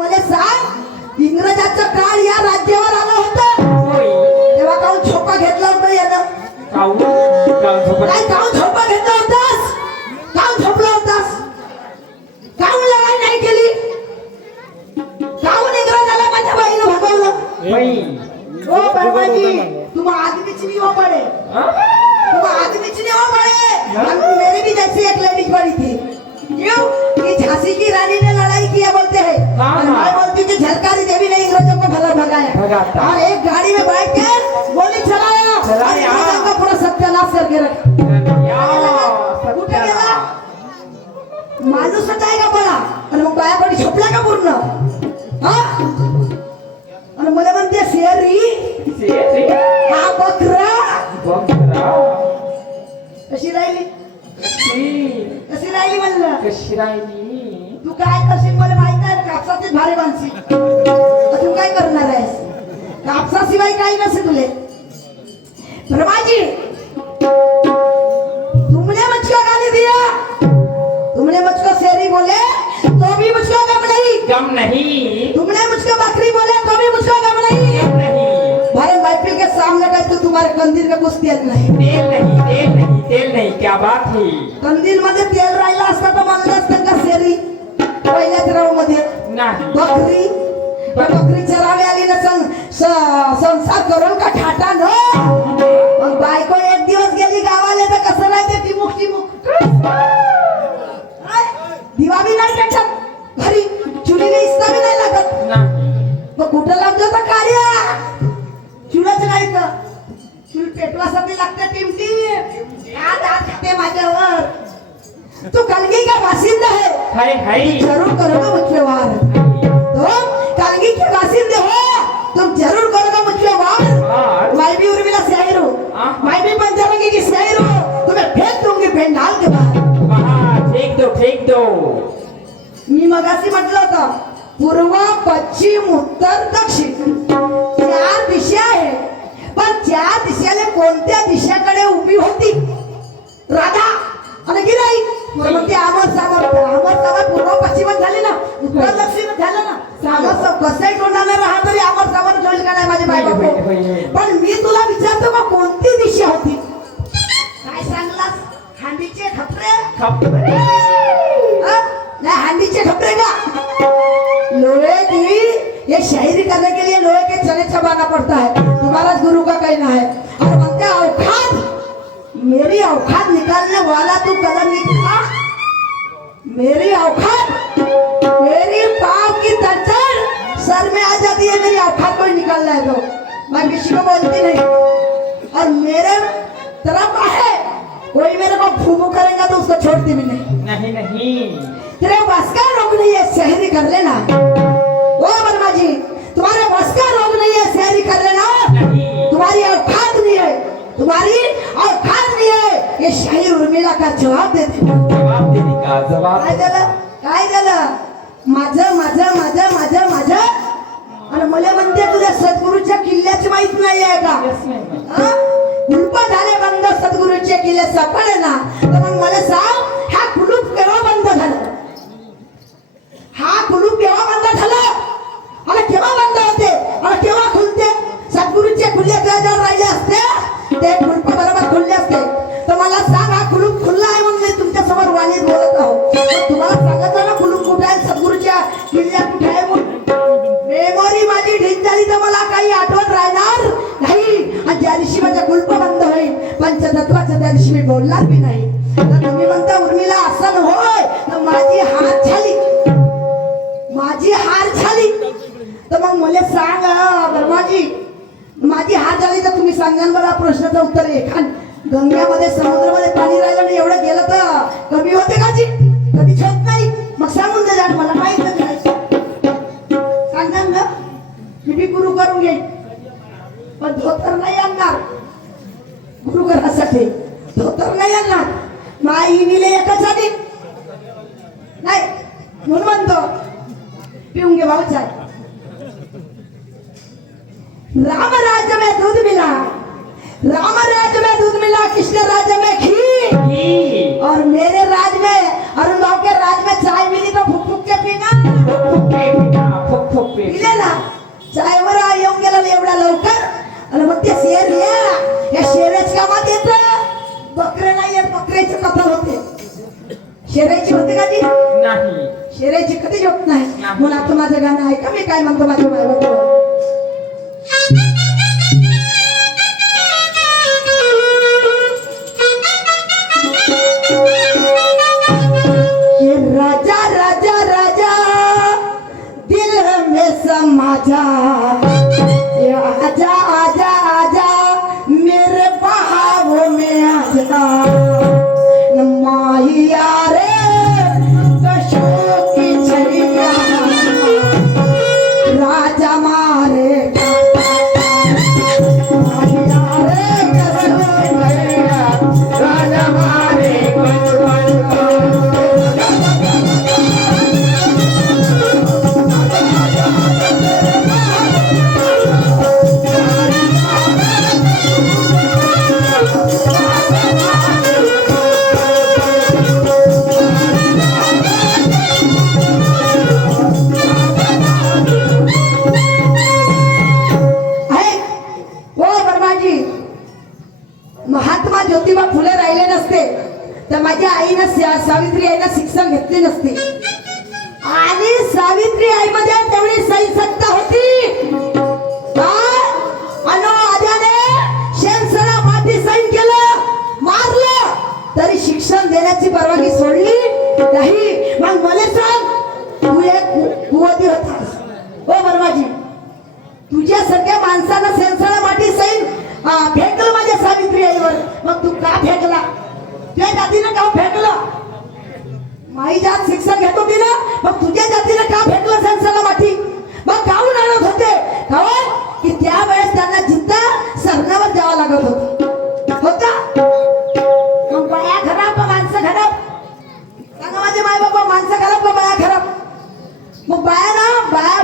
मला सांग, इंग्रजांचा काळ या राज्यावर आला होता तेव्हा काऊन झोपा घेतला होता यानं? काऊन झोपा घेतला होतास? काऊन झोपला होतास? काऊन लढाई नाही केली? काऊन इंग्रजाला माझ्या बाईनं भगवलं? ओ बर्माजी, तुम आदमीच नहीं हो पड़े, तुम आदमीच नहीं हो पड़े। मेरी भी जैसी एक लेडीज पड़ी थी। क्यों? कि झांसी की रानी ने लड़ाई किया बोलते हैं, और मैं बोलती हूँ कि झलकारी देवी ने इंग्रजों को भला भगाया और एक गाड़ी में बैठ कर गोली चलाया और इंग्रजों का पूरा सत्यानाश करके रखा। कुठे गेला? माणूस जाएगा पडा आणि मग पाया पडी झोपला का पूर्ण? हा? आणि मला म्हणते शेरी हा बकरा कशी राहिली? कशी राहिली म्हणलं? कशी राहिली? तू काय करशील मला माहित आहे. कापसाचीच भारे बांधशील. तू काय करणार आहेस? कापसाशिवाय काही नसे तुले. ब्रह्माजी, तुमने मुझको गाली दिया, तुमने मुझको शेरी बोले तो भी मुझको गम नहीं, तुमने मुझको बकरी बोले तो भी मुझको गम नहीं। भारे महफिल के सामने गए तो तुम्हारे कंदील का कुछ तेल नहीं, तेल नहीं, क्या बात है? कंदील मध्ये तेल राहिला असता तर म्हणलं असतं का शेरी पहिल्याच राव मध्ये बकरी बकरी चरावे आली ना संसार करून का ठाटा न. मग बायको एक दिवस गेली गावाला तर कसं राहते टिमुक दिवा बी नाही पेटत घरी, चुलीने इस्ता बी नाही लागत. मग कुठं लागलं तर कार्य चुलच नाही तर चूल पेटवासाठी लागते टिमटी. आज खाते माझ्यावर. तू कलगी का बासिंदा है, जरूर करोगे मुझसे वार. तुम कलगी के बासिंदे हो, तुम जरूर करोगे मुझसे वार. मैं भी उर्मिला शायर हूँ, मैं भी पंचरंगी की शायर हूँ. तुम्हें फेंक दूंगी पेंडाल के बाहर. फेंक दो. मी मगाशी म्हटलं होतं पूर्व पश्चिम उत्तर दक्षिण 4 दिशा आहे, पण 4 दिशेला कोणत्या दिशेकडे उभी होती राधा आणि गिराई? मग ते आमर सामर पूर्व पश्चिम झाले ना, उत्तर दक्षिण झालं ना. सामर कसंही तोंडाने राहा तरी आमर सामर होईल का नाही माझे बाई बापू? पण मी तुला विचारतो का कोणती दिशा होती? काय सांगलास? हांडीचे खपरे नहीं, हांडीचे खपरे का? लोहे की ये शायरी करने के लिए लोहे के चने चबाना पड़ता है. तुम्हारा गुरु का कहना है. और बनते औकात, मेरी औकात निकालने वाला तू कदम निकाला. मेरी औकात, मेरी पाँव की तलछट सर में आ जाती है. मेरी औकात कोई निकालना है तो मैं किसी को बोलती नहीं. और मेरे तरफ है कोई मेरे को फूमू करेगा तो उसको छोड़ती भी नहीं. तेरे बस का रोग नहीं है, शहरी कर लेना. ओ बर्माजी, तुम्हारे बस का रोग नहीं है, शहरी कर लेना. तुम्हारी औकात नहीं है, तुम्हारी औकात नहीं है. ये शाहीर उर्मिला का जवाब दे दे. काय झालं? माझं आणि मला म्हणते तुझ्या सद्गुरूच्या किल्ल्याची माहित नाही आहे का? कुलूप झाले बंद, सद्गुरूचे किल्ले सफळ ना. तर मग मला सांग, हा कुलूप केव्हा बंद झालं? हा कुलूप केव्हा बंद झालं आणि केव्हा बंद होते आणि केव्हा खुलते? सद्गुरूचे खुले जर राहिले असते ते कुलूप बरोबर खुलले असते. तर मला सांग, हा कुलूप खुल्ला आहे म्हणून मी तुमच्या समोर वाणीत बोलत आहो. तुम्हाला सांगितलं ना कुलूप कुठे आहे, सद्गुरूच्या किल्ल्यात कुठे आहे म्हणून. मेमोरी माझी ढीक झाली तर मला काही आठवण राहणार नाही. आणि ज्या दिवशी माझा कुलूप बंद होईल पंचतत्वाच्या त्या दिवशी मी बोलणार बी नाही. तर तुम्ही म्हणता उर्मिला असं होय, तर माझी हार झाली. तर मग मला सांग ब्रह्माजी, माझी हार झाली तर तुम्ही सांगा मला प्रश्नाचं उत्तर. एखाद गंगामध्ये समुद्रामध्ये पाणी राहिलं नाही एवढं गेलं तर कमी होते का जी? कधीच होत नाही. मग सांगून दे जाण, मला माहित नाही. सांगा ना, मी बी गुरु करून घेईन, पण धोतर नाही आणणार. गुरु करासाठी धोतर नाही आणणार. माईनीले एकच आधी नाही म्हणून म्हणतो पिऊन घे भाऊ चाय. राम राज्य में दूध मिला, राम राज्य में दूध मिला, कृष्ण राज्य में घी, और मेरे राज में अरुण भाव के राज में चाय मिली तो फुक फुक के पिना फुक पिना फुक फुक पे पिले ना चायवर येऊन गेला ना एवढा लवकर आणि मग ते शेर या शेराच्या कामात येत बकरे नाही येत बकऱ्याची कथा होते शेराची होते का ती नाही शेराची कधीच होत नाही म्हणून आता माझं गाणं ऐका मी काय म्हणतो माझ्या बायकोला ये राजा राजा राजा दिल में समा जा ये आजा आजा आजा मेरे बहाव में आजा माहिया रे कशो की छैया राजा मारे माहिया रे कशो की छैया राजा मारे आहे ओ बर्माजी महात्मा ज्योतिबा फुले राहिले नसते तर माझ्या आईनं सावित्री आईनं शिक्षण घेतले नसते आणि सावित्री आईमध्ये तेवढी सही सत्ता होती अनो आद्याने शेणसरा माती सैन केलं मारलं तरी शिक्षण देण्याची परवानगी सोडली नाही मग मला सांग तू एक कुवती होतास ओ बर्माजी तुझ्यासारख्या माणसानं सेन्सरा माती सैन फेकलं माझ्या सावित्री आईवर मग तू का फेकला तुझ्या जातीनं का फेकलं माई जात शिक्षण घेत होती ना मग तुझ्या जातीनं का फेकलं सेन्सरा माती मग काहून आणत होते काहून की त्यावेळेस त्यांना जिद्दा सरणावर जावं लागत होता मग बाया खराब माणसं खराब सांगा माझे माय बाबा माणसं खराब का बाया खराब मग बाया ना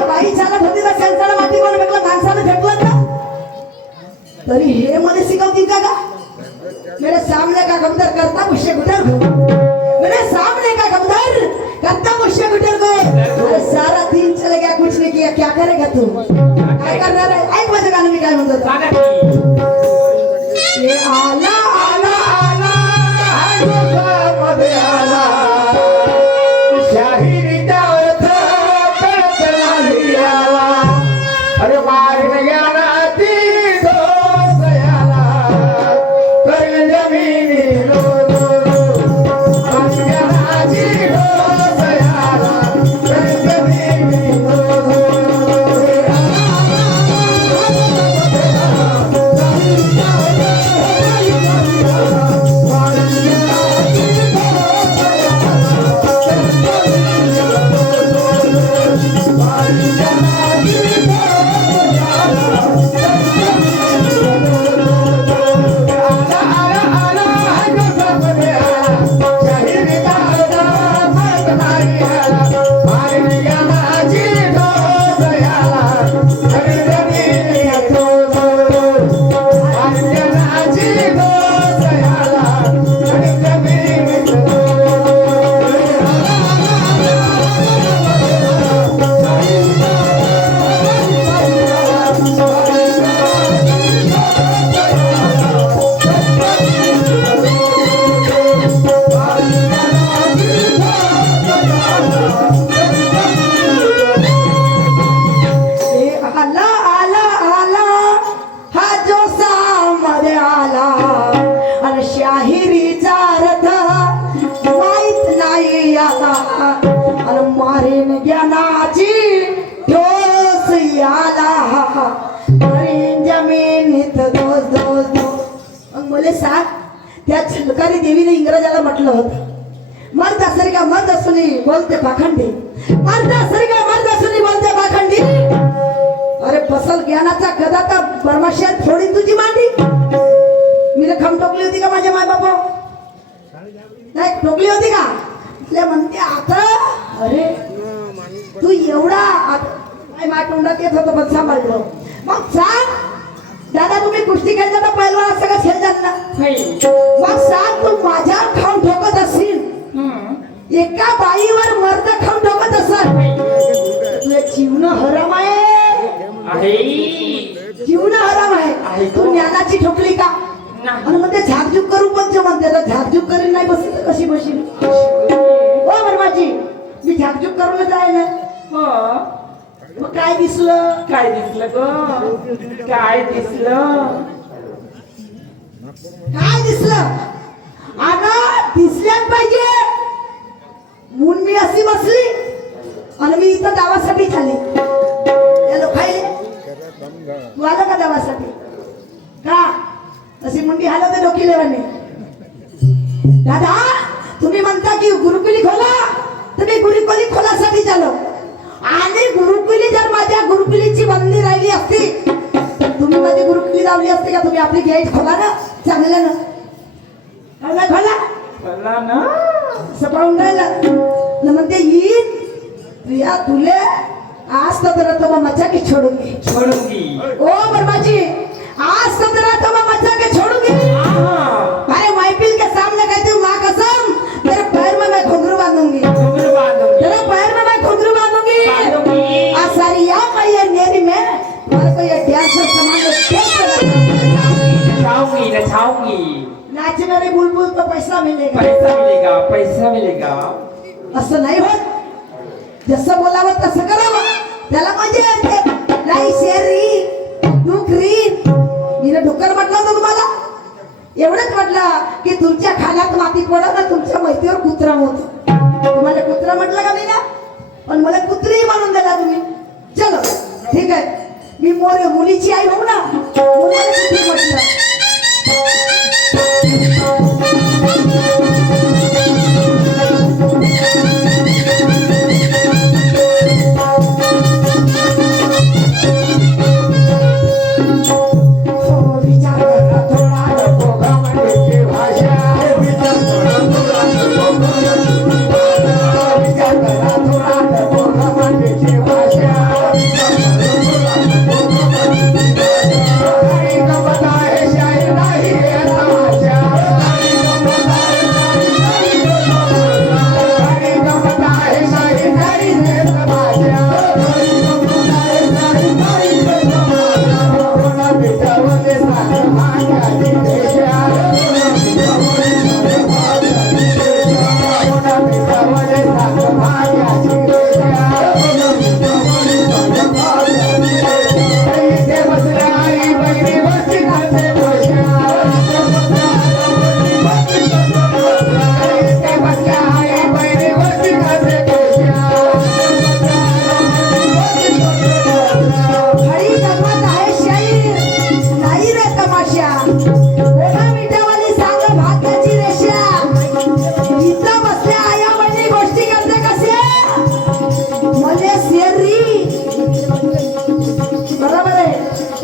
बाई चालत होती ना सेन्सरा माती कोण फेकलं माणसानं फेकलं का तरी हे मला शिकवतील का मेरे सामने का कबूतर करता मुझसे गुजर गो मेरे सामने का कबूतर करता मुझसे गुजर गो अरे सारा दिन चले गया कुछ नहीं किया क्या करेगा तू काय करणार आहे ऐक माझं गाणं मी काय म्हणतो सांगा की ये आला आला आला मध्ये आला शाहिरीचा अर्थ कळत नाही आला अरे मारीन गेला ती दोष याला तर जमिनी लो लो लो अंगणाची दोष याला तर जमिनी लो लो त्या छलकारी देवीने इंग्रजाला म्हटलं होतं मर्द असरी का मर्द असुनी बोलते पाखंडी मर्द असरी का मर्द असुनी बोलते पाखंडी अरे फसल ज्ञानाचा गदा तर परमाशात फोडीन तुझी मांडी मी खम टोकली होती का माझ्या माय बापा नाही टोकली होती का तुला म्हणते आता अरे तू एवढा काय माझ्या तोंडात येत होतं पण सांभाळलं मग सांग दादा तुम्ही कुस्ती खेळता तर पहिलवान असं का खेळतात ना नाही मग सांग तू माझ्या खाऊन ठोकत असशील एका बाईवर मर्द खाऊन ठोकत असत तुझे जीवन हराम आहे, जीवन हराम आहे. आहे तू तो. ज्ञानाची ठोकली का? नाही. आणि मग ते झाकझूक करू पण म्हणते तर झाकझूक करीन नाही बसली तर कशी बशील? हो बरमाची मी झाकझूक करूनच आहे ना. हो. मग काय दिसलं? काय दिसलं ग? काय दिसलं? काय दिसलं? आता दिसल्याच पाहिजे म्हणून मी अशी बसली आणि मी इथं दावासाठी झाली. या लोकांनी तू आला का दावासाठी का? अशी मुंडी हलवते डोकी लेवाने. दादा तुम्ही म्हणता की गुरुकुली खोला, तुम्ही गुरुकुली खोलासाठी झालो आणि गुरुकुली जर माझ्या गुरुकुलीची बंदी राहिली असती तर तुम्ही माझी गुरुकुली लावली असते का? तुम्ही आपली गेट खोला ना चांगलं ना. खोला खोला मला ना असं पाहून राहिलं म्हणते येईन प्रिया तुले आज तर तो मचा के छोडूंगी. छोडूंगी. ओ बरमाजी आज तो मचा के छोडूंगी. अरे महफिल के सामने कहती हूँ माँ कसम तेरे पैर में मैं घुंघरू बांधूंगी, घुंघरू बांधूंगी. तेरे पैर में मैं घुंघरू बांधूंगी. बांधूंगी. आज सारी या मैं नेरी में तुम्हारे को ये डांसर समान नचाऊंगी नचाऊंगी. नाचने रे बुलबुल तो पैसा मिलेगा. पैसा मिलेगा, पैसा मिलेगा. असं नाही होत. जसं बोलावं तसं करावं त्याला मजा येते. नाही शेरी डुकरी मी डुक्कर म्हटलं होतं तुम्हाला. एवढंच म्हटलं की तुमच्या खाण्यात माती पडत ना तुमच्या मैत्रीवर कुत्रा होतो. तुम्हाला कुत्रा म्हटलं का नाही ना पण मला कुत्री म्हणून दिला तुम्ही. चलो ठीक आहे मी मुलीची आई होऊ ना म्हणून मला कुत्री म्हटलं.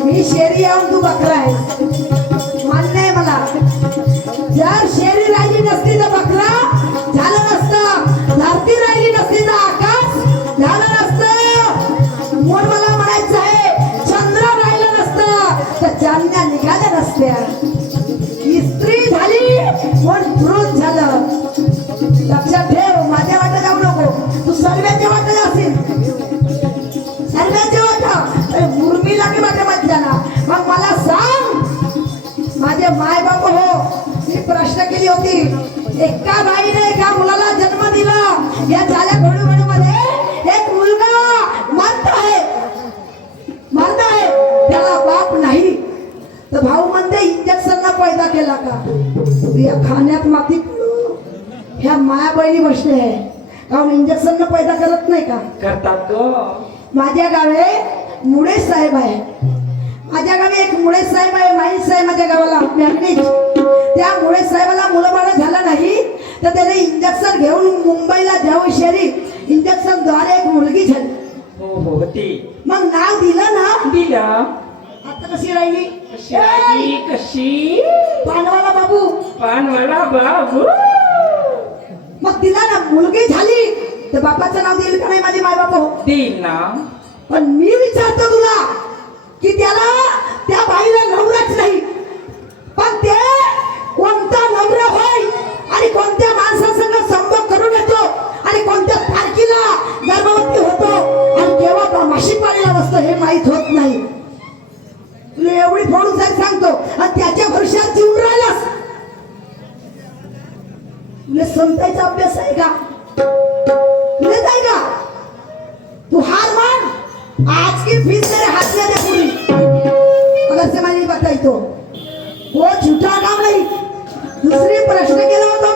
मी शेरी आऊन तू बकरा आहे मान्य आहे मला. जर शेरी राहिली नसती तर बकरा झालं नसतं, धरती राहिली नसती तर आकाश झालं नसतं. म्हणून मला म्हणायचं आहे चंद्र राहिलं नसतं तर चांदण्या निघाल्या नसत्या. स्त्री झाली म्हणून पुरुष झालं. लक्षात ठेव माझ्या वाटा जाऊ नको. तू सर्वांच्या वाटा जाशील सर्वांच्या वाटा उर्मिला की वाटा मत जाणार. मग मला सांग माझे माय बाप हो मी प्रश्न केली होती एका बाईने एका मुलाला जन्म दिला. या झाल्या घडू मध्ये एक मुलगा मर्द आहे त्याला बाप नाही तर भाऊ म्हणते इंजेक्शन न पैदा केला का? या खाण्यात माती पडू ह्या माया बहिणी बसले आहे कारण इंजेक्शन न पैदा करत नाही का? करतात ग. माझ्या गावे मुळे साहेब आहे. माझ्या गावी एक मुळे साहेब आहे. माहीत साहेब माझ्या गावाला मॅग्नेज. त्या मुळे साहेबाला मुलं बाळ झालं नाही तर त्याने इंजेक्शन घेऊन मुंबईला जाऊ शेरी इंजेक्शन द्वारे एक मुलगी झाली. हो हो ती मग नाव दिलं ना. दिलं. आता कशी राहिली? कशी पानवाला बाबू. पानवाला बाबू. मग तिला ना मुलगी झाली तर बापाचं नाव देईल का नाही माझे माय बाप हो? देईल ना. पण मी विचारतो तुला की त्याला त्या बाईला नवराच नाही पण ते कोणता नवरा होय आणि कोणत्या माणसासंग संभोग करून येतो हे माहित होत नाही. तुला एवढी फोडून सांगतो आणि त्याच्या भरशात जीवन राहिलास. तुला समजायचा अभ्यास आहे का? तुला आहे का? तू हार मान. आज की फीस तेरे हाथ में दे पूरी. अगर से मैं नहीं बताई तो वो झूठा काम नहीं. दुसरी प्रश्न केला होता